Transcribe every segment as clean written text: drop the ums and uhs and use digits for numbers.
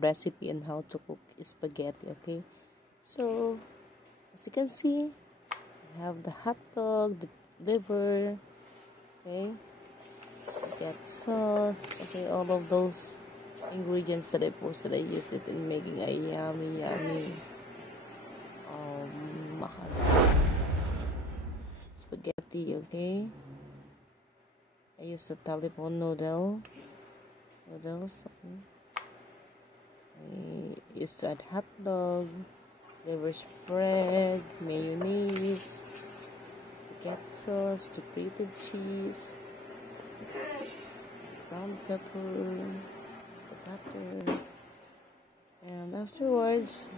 recipe on how to cook spaghetti. Okay, so as you can see, we have the hot dog, the liver, okay, we get sauce, okay, all of those ingredients that I posted. I use it in making a yummy spaghetti. Okay, I use the telephone noodles. Okay. I used to add hot dog, liver spread, mayonnaise, get sauce, grated cheese, ground pepper, butter, and afterwards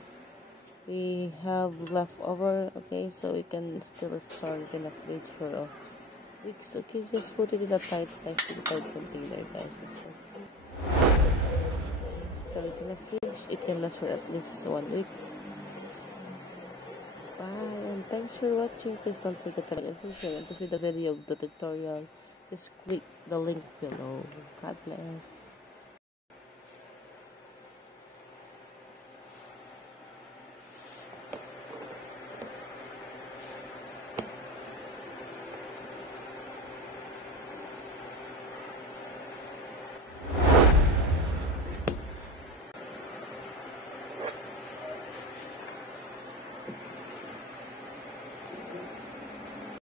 we have leftover. Okay, so we can still store it in the fridge for weeks. Okay, just put it in a tight container, guys. Store it in the fridge. It can last for at least 1 week. Bye, and thanks for watching. Please don't forget to like and subscribe, and to see the video of the tutorial, just click the link below. God bless.